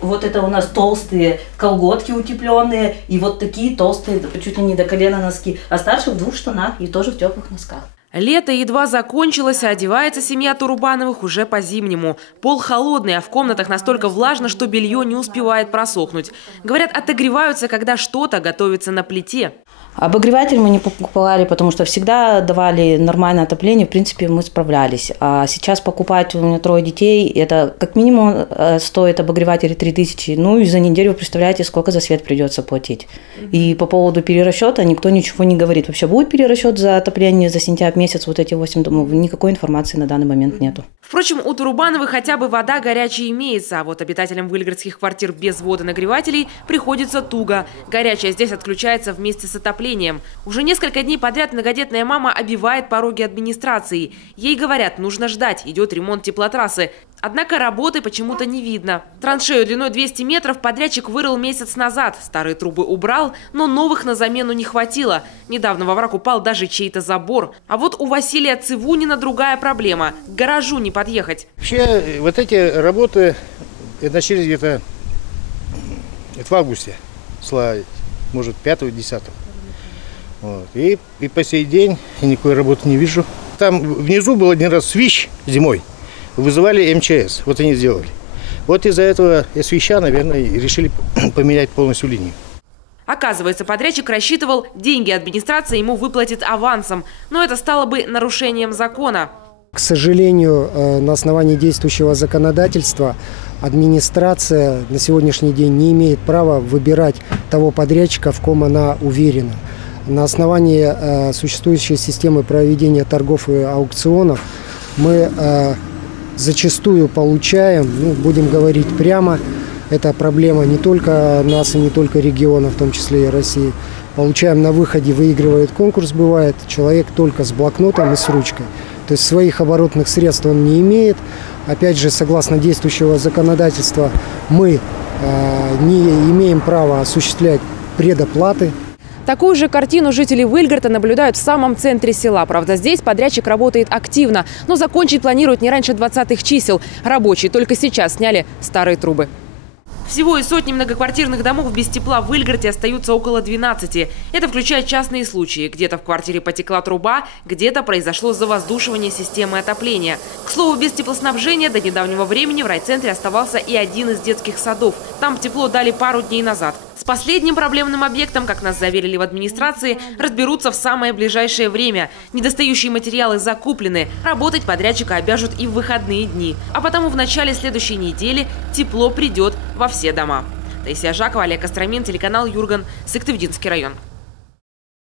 Вот это у нас толстые колготки утепленные и вот такие толстые, чуть ли не до колена носки. А старший в 2 штанах и тоже в теплых носках. Лето едва закончилось, а одевается семья Турубановых уже по-зимнему. Пол холодный, а в комнатах настолько влажно, что белье не успевает просохнуть. Говорят, отогреваются, когда что-то готовится на плите. Обогреватель мы не покупали, потому что всегда давали нормальное отопление, в принципе, мы справлялись. А сейчас покупать, у меня 3 детей, это как минимум стоит обогреватель 3000. Ну и за неделю, вы представляете, сколько за свет придется платить. И по поводу перерасчета никто ничего не говорит. Вообще будет перерасчет за отопление за сентябрь месяц, вот эти 8 домов? Никакой информации на данный момент нету. Впрочем, у Турубановых хотя бы вода горячая имеется, а вот обитателям выльградских квартир без водонагревателей приходится туго. Горячая здесь отключается вместе с отоплением. Уже несколько дней подряд многодетная мама обивает пороги администрации. Ей говорят, нужно ждать, идет ремонт теплотрассы. Однако работы почему-то не видно. Траншею длиной 200 метров подрядчик вырыл месяц назад. Старые трубы убрал, но новых на замену не хватило. Недавно во враг упал даже чей-то забор. А вот у Василия Цивунина другая проблема. К гаражу не подъехать. Вообще, вот эти работы начались где-то в августе, может, 5-10. Вот. И по сей день я никакой работы не вижу. Там внизу был один раз свищ зимой. Вызывали МЧС. Вот они сделали. Вот из-за этого свища, наверное, решили поменять полностью линию. Оказывается, подрядчик рассчитывал, деньги администрация ему выплатит авансом. Но это стало бы нарушением закона. К сожалению, на основании действующего законодательства администрация на сегодняшний день не имеет права выбирать того подрядчика, в ком она уверена. На основании существующей системы проведения торгов и аукционов мы зачастую получаем, будем говорить прямо, это проблема не только нас и не только региона, в том числе и России. Получаем на выходе, выигрывает конкурс, бывает, человек только с блокнотом и с ручкой. То есть своих оборотных средств он не имеет. Опять же, согласно действующего законодательства, мы не имеем права осуществлять предоплаты. Такую же картину жители Выльграда наблюдают в самом центре села. Правда, здесь подрядчик работает активно, но закончить планирует не раньше 20-х чисел. Рабочие только сейчас сняли старые трубы. Всего из сотни многоквартирных домов без тепла в Выльграде остаются около 12. Это включает частные случаи. Где-то в квартире потекла труба, где-то произошло завоздушивание системы отопления. К слову, без теплоснабжения до недавнего времени в райцентре оставался и один из детских садов. Там тепло дали пару дней назад. С последним проблемным объектом, как нас заверили в администрации, разберутся в самое ближайшее время. Недостающие материалы закуплены. Работать подрядчика обяжут и в выходные дни. А потому в начале следующей недели тепло придет во все дома. Таисия Жакова, Олег Костромин, телеканал Юрган, Сыктывдинский район.